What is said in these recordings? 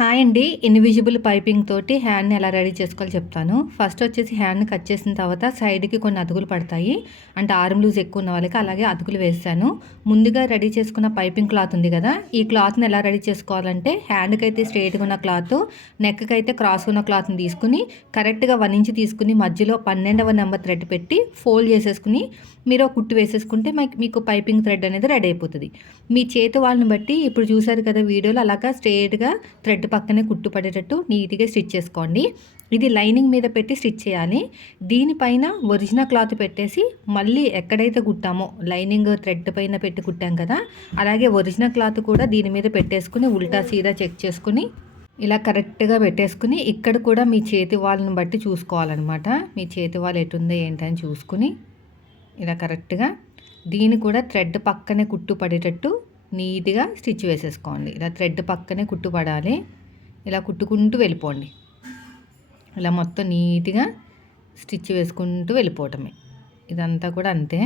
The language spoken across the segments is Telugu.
హాయ్ అండి. ఇన్విజిబుల్ పైపింగ్ తోటి హ్యాండ్ని ఎలా రెడీ చేసుకోవాలో చెప్తాను. ఫస్ట్ వచ్చేసి హ్యాండ్ని కట్ చేసిన తర్వాత సైడ్కి కొన్ని అతుకులు పడతాయి. అంటే ఆర్మ్ లూజ్ ఎక్కువ ఉన్న వాళ్ళకి అలాగే అతుకులు వేస్తాను ముందుగా రెడీ చేసుకున్న పైపింగ్ క్లాత్ ఉంది కదా ఈ క్లాత్ని ఎలా రెడీ చేసుకోవాలంటే హ్యాండ్కి అయితే స్ట్రైట్గా ఉన్న క్లాత్ నెక్కి అయితే క్రాస్ ఉన్న క్లాత్ని తీసుకుని కరెక్ట్గా వన్ ఇంచ్ తీసుకుని మధ్యలో పన్నెండవ నెంబర్ థ్రెడ్ పెట్టి ఫోల్డ్ చేసేసుకుని మీరు కుట్టు వేసేసుకుంటే మీకు పైపింగ్ థ్రెడ్ అనేది రెడీ అయిపోతుంది. మీ చేతి వాళ్ళని బట్టి ఇప్పుడు చూసారు కదా వీడియోలో అలాగా స్ట్రైట్గా థ్రెడ్ పక్కనే కుట్టు పడేటట్టు నీట్గా స్టిచ్ చేసుకోండి. ఇది లైనింగ్ మీద పెట్టి స్టిచ్ చేయాలి. దీనిపైన ఒరిజినల్ క్లాత్ పెట్టేసి మళ్ళీ ఎక్కడైతే కుట్టామో లైనింగ్ థ్రెడ్ పైన పెట్టి కుట్టాం కదా అలాగే ఒరిజినల్ క్లాత్ కూడా దీని మీద పెట్టేసుకుని ఉల్టా సీదా చెక్ చేసుకుని ఇలా కరెక్ట్గా పెట్టేసుకుని ఇక్కడ కూడా మీ చేతి వాళ్ళని బట్టి చూసుకోవాలన్నమాట. మీ చేతి వాళ్ళు ఎటుందో ఏంటని చూసుకుని ఇలా కరెక్ట్గా దీన్ని కూడా థ్రెడ్ పక్కనే కుట్టు పడేటట్టు నీట్గా స్టిచ్ వేసేసుకోండి. ఇలా థ్రెడ్ పక్కనే కుట్టు పడాలి ఇలా కుట్టుకుంటూ వెళ్ళిపోండి. ఇలా మొత్తం నీట్గా స్టిచ్ వేసుకుంటూ వెళ్ళిపోవటమే. ఇదంతా కూడా అంతే.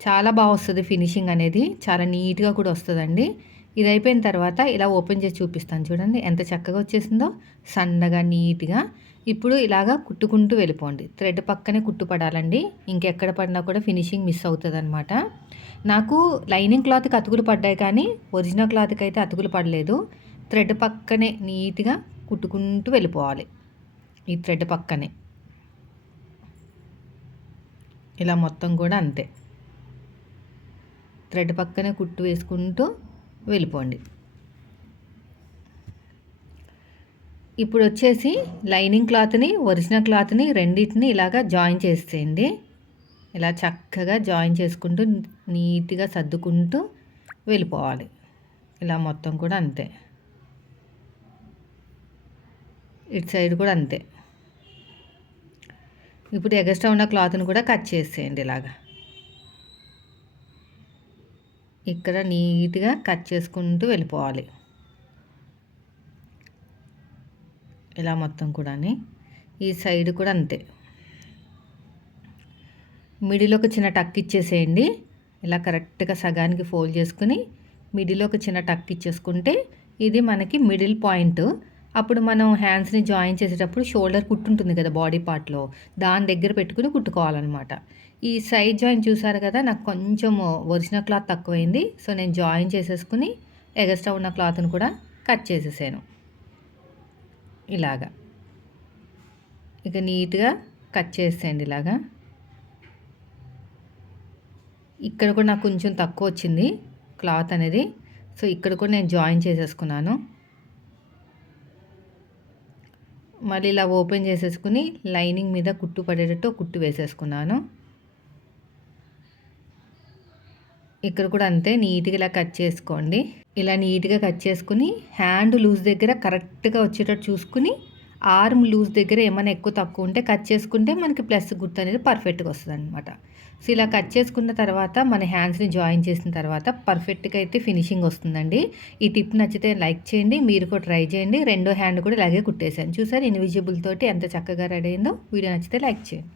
చాలా బాగా వస్తుంది ఫినిషింగ్ అనేది. చాలా నీట్గా కూడా వస్తుందండి. ఇది అయిపోయిన తర్వాత ఇలా ఓపెన్ చేసి చూపిస్తాను చూడండి. ఎంత చక్కగా వచ్చేసిందో. సన్నగా నీట్గా. ఇప్పుడు ఇలాగా కుట్టుకుంటూ వెళ్ళిపోండి. థ్రెడ్ పక్కనే కుట్టు పడాలండి ఇంకెక్కడ పడినా కూడా ఫినిషింగ్ మిస్ అవుతుంది అనమాట నాకు లైనింగ్ క్లాత్కి అతుకులు పడ్డాయి కానీ ఒరిజినల్ క్లాత్కి అయితే అతుకులు పడలేదు. థ్రెడ్ పక్కనే నీట్గా కుట్టుకుంటూ వెళ్ళిపోవాలి. ఈ థ్రెడ్ పక్కనే. ఇలా మొత్తం కూడా అంతే. థ్రెడ్ పక్కనే కుట్టు వేసుకుంటూ వెళ్ళిపోండి. ఇప్పుడు వచ్చేసి లైనింగ్ క్లాత్ని ఒరిజినల్ క్లాత్ని రెండింటిని ఇలాగా జాయిన్ చేసేయండి. ఇలా చక్కగా జాయిన్ చేసుకుంటూ నీట్గా సర్దుకుంటూ వెళ్ళిపోవాలి. ఇలా మొత్తం కూడా అంతే. ఇటు సైడ్ కూడా అంతే. ఇప్పుడు ఎగస్ట్రా ఉన్న క్లాత్ని కూడా కట్ చేసేయండి ఇలాగా. ఇక్కడ నీట్గా కట్ చేసుకుంటూ వెళ్ళిపోవాలి. ఇలా మొత్తం కూడా ఈ సైడ్ కూడా అంతే. మిడిలో ఒక చిన్న టక్ ఇచ్చేసేయండి. ఇలా కరెక్ట్గా సగానికి ఫోల్డ్ చేసుకుని మిడిలో ఒక చిన్న టక్ ఇచ్చేసుకుంటే ఇది మనకి మిడిల్ పాయింట్. అప్పుడు మనం హ్యాండ్స్ని జాయిన్ చేసేటప్పుడు షోల్డర్ కుట్టుంటుంది కదా బాడీ పార్ట్లో దాని దగ్గర పెట్టుకుని కుట్టుకోవాలన్నమాట. ఈ సైడ్ జాయిన్ చూసారు కదా నాకు కొంచెం ఒరిజినల్ క్లాత్ తక్కువైంది. సో నేను జాయిన్ చేసేసుకుని ఎగస్ట్రా ఉన్న క్లాత్ని కూడా కట్ చేసేసాను. ఇలాగా. ఇక నీట్గా కట్ చేసేయండి ఇలాగా. ఇక్కడ కూడా నాకు కొంచెం తక్కువ వచ్చింది క్లాత్ అనేది. సో ఇక్కడ కూడా నేను జాయిన్ చేసేసుకున్నాను. మళ్ళీ ఇలా ఓపెన్ చేసేసుకుని లైనింగ్ మీద కుట్టు పడేటట్టు కుట్టు వేసేసుకున్నాను. ఇక్కడ కూడా అంతే నీట్గా ఇలా కట్ చేసుకోండి. ఇలా నీట్గా కట్ చేసుకుని హ్యాండ్ లూజ్ దగ్గర కరెక్ట్గా వచ్చేటట్టు చూసుకుని ఆర్మ్ లూజ్ దగ్గర ఏమైనా ఎక్కువ తక్కువ ఉంటే కట్ చేసుకుంటే మనకి ప్లస్ గుర్తు అనేది పర్ఫెక్ట్గా వస్తుంది అనమాట సో ఇలా కట్ చేసుకున్న తర్వాత మన హ్యాండ్స్ని జాయిన్ చేసిన తర్వాత పర్ఫెక్ట్గా అయితే ఫినిషింగ్ వస్తుందండి. ఈ టిప్ నచ్చితే లైక్ చేయండి మీరు కూడా ట్రై చేయండి. రెండో హ్యాండ్ కూడా ఇలాగే కుట్టేశాను. చూసారు ఇన్విజిబుల్ తోటి ఎంత చక్కగా రెడీ అయిందో? వీడియో నచ్చితే లైక్ చేయండి.